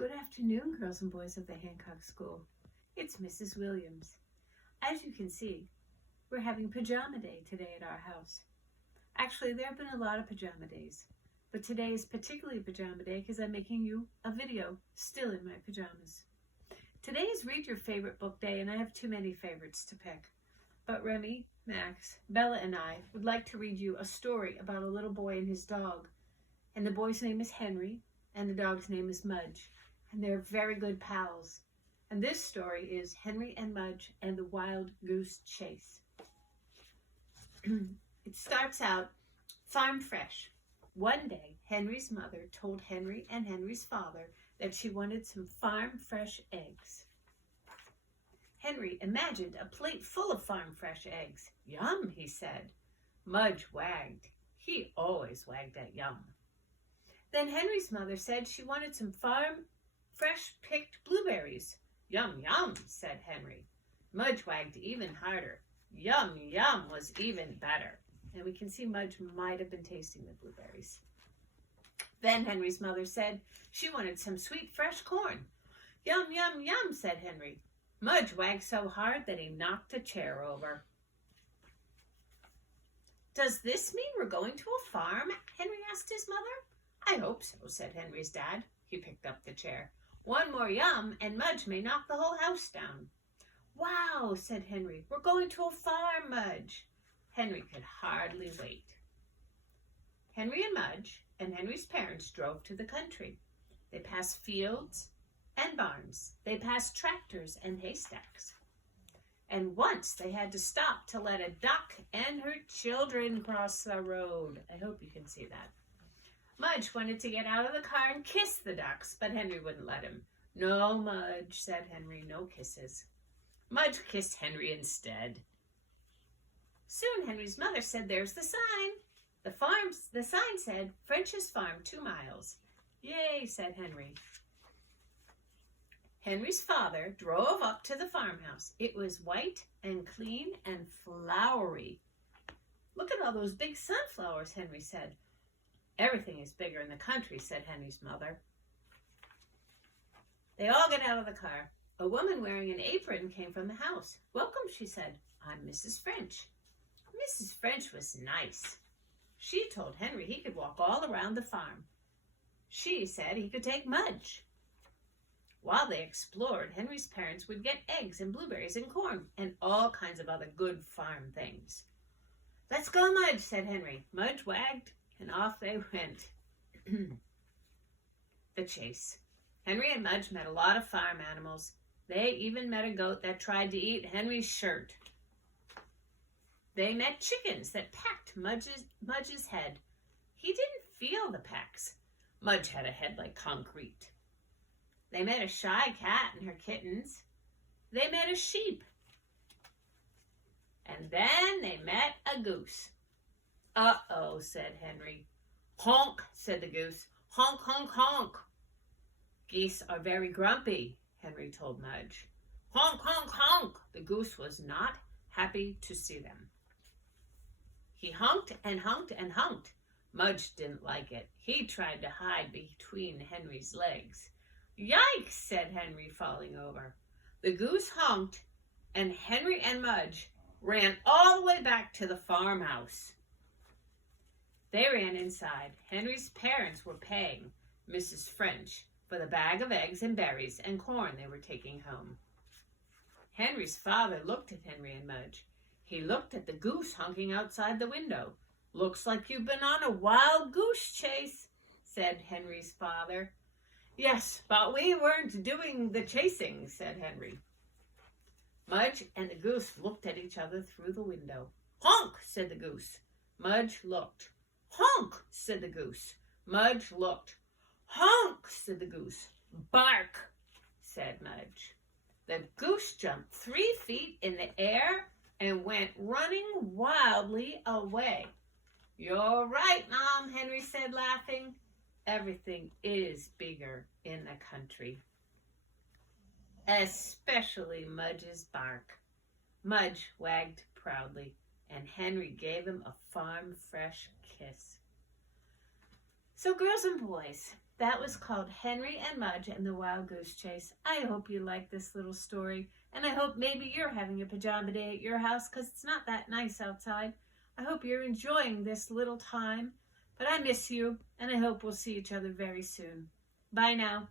Good afternoon, girls and boys of the Hancock School. It's Mrs. Williams. As you can see, we're having pajama day today at our house. Actually, there have been a lot of pajama days, but today is particularly pajama day because I'm making you a video still in my pajamas. Today is Read Your Favorite Book Day, and I have too many favorites to pick. But Remy, Max, Bella, and I would like to read you a story about a little boy and his dog. And the boy's name is Henry, and the dog's name is Mudge. And they're very good pals. And this story is Henry and Mudge and the Wild Goose Chase. It starts out, farm fresh. One day, Henry's mother told Henry and Henry's father that she wanted some farm fresh eggs. Henry imagined a plate full of farm fresh eggs. Yum, he said. Mudge wagged. He always wagged at yum. Then Henry's mother said she wanted some fresh picked blueberries. Yum, yum, said Henry. Mudge wagged even harder. Yum, yum was even better. And we can see Mudge might have been tasting the blueberries. Then Henry's mother said she wanted some sweet fresh corn. Yum, yum, yum, said Henry. Mudge wagged so hard that he knocked a chair over. Does this mean we're going to a farm? Henry asked his mother. I hope so, said Henry's dad. He picked up the chair. One more yum, and Mudge may knock the whole house down. Wow, said Henry. We're going to a farm, Mudge. Henry could hardly wait. Henry and Mudge and Henry's parents drove to the country. They passed fields and barns. They passed tractors and haystacks. And once they had to stop to let a duck and her children cross the road. I hope you can see that. Mudge wanted to get out of the car and kiss the ducks, but Henry wouldn't let him. No, Mudge, said Henry, no kisses. Mudge kissed Henry instead. Soon Henry's mother said, there's the sign. The sign said, French's Farm, 2 miles. Yay, said Henry. Henry's father drove up to the farmhouse. It was white and clean and flowery. Look at all those big sunflowers, Henry said. Everything is bigger in the country, said Henry's mother. They all got out of the car. A woman wearing an apron came from the house. Welcome, she said. I'm Mrs. French. Mrs. French was nice. She told Henry he could walk all around the farm. She said he could take Mudge. While they explored, Henry's parents would get eggs and blueberries and corn and all kinds of other good farm things. Let's go, Mudge, said Henry. Mudge wagged, and off they went. The chase. Henry and Mudge met a lot of farm animals. They even met a goat that tried to eat Henry's shirt. They met chickens that pecked Mudge's head. He didn't feel the pecks. Mudge had a head like concrete. They met a shy cat and her kittens. They met a sheep. And then they met a goose. Uh-oh, said Henry. Honk, said the goose. Honk, honk, honk. Geese are very grumpy, Henry told Mudge. Honk, honk, honk. The goose was not happy to see them. He honked and honked and honked. Mudge didn't like it. He tried to hide between Henry's legs. Yikes, said Henry, falling over. The goose honked, and Henry and Mudge ran all the way back to the farmhouse. They ran inside. Henry's parents were paying Mrs. French for the bag of eggs and berries and corn they were taking home. Henry's father looked at Henry and Mudge. He looked at the goose honking outside the window. Looks like you've been on a wild goose chase, said Henry's father. Yes, but we weren't doing the chasing, said Henry. Mudge and the goose looked at each other through the window. Honk, said the goose. Mudge looked. Honk, said the goose. Mudge looked. Honk, said the goose. Bark, said Mudge. The goose jumped 3 feet in the air and went running wildly away. You're right, Mom, Henry said, laughing. Everything is bigger in the country, especially Mudge's bark. Mudge wagged proudly, and Henry gave him a farm fresh kiss. So girls and boys, That was called Henry and Mudge and the Wild Goose Chase. I hope you like this little story, and I hope maybe you're having a pajama day at your house because it's not that nice outside. I hope you're enjoying this little time, but I miss you, and I hope we'll see each other very soon. Bye now.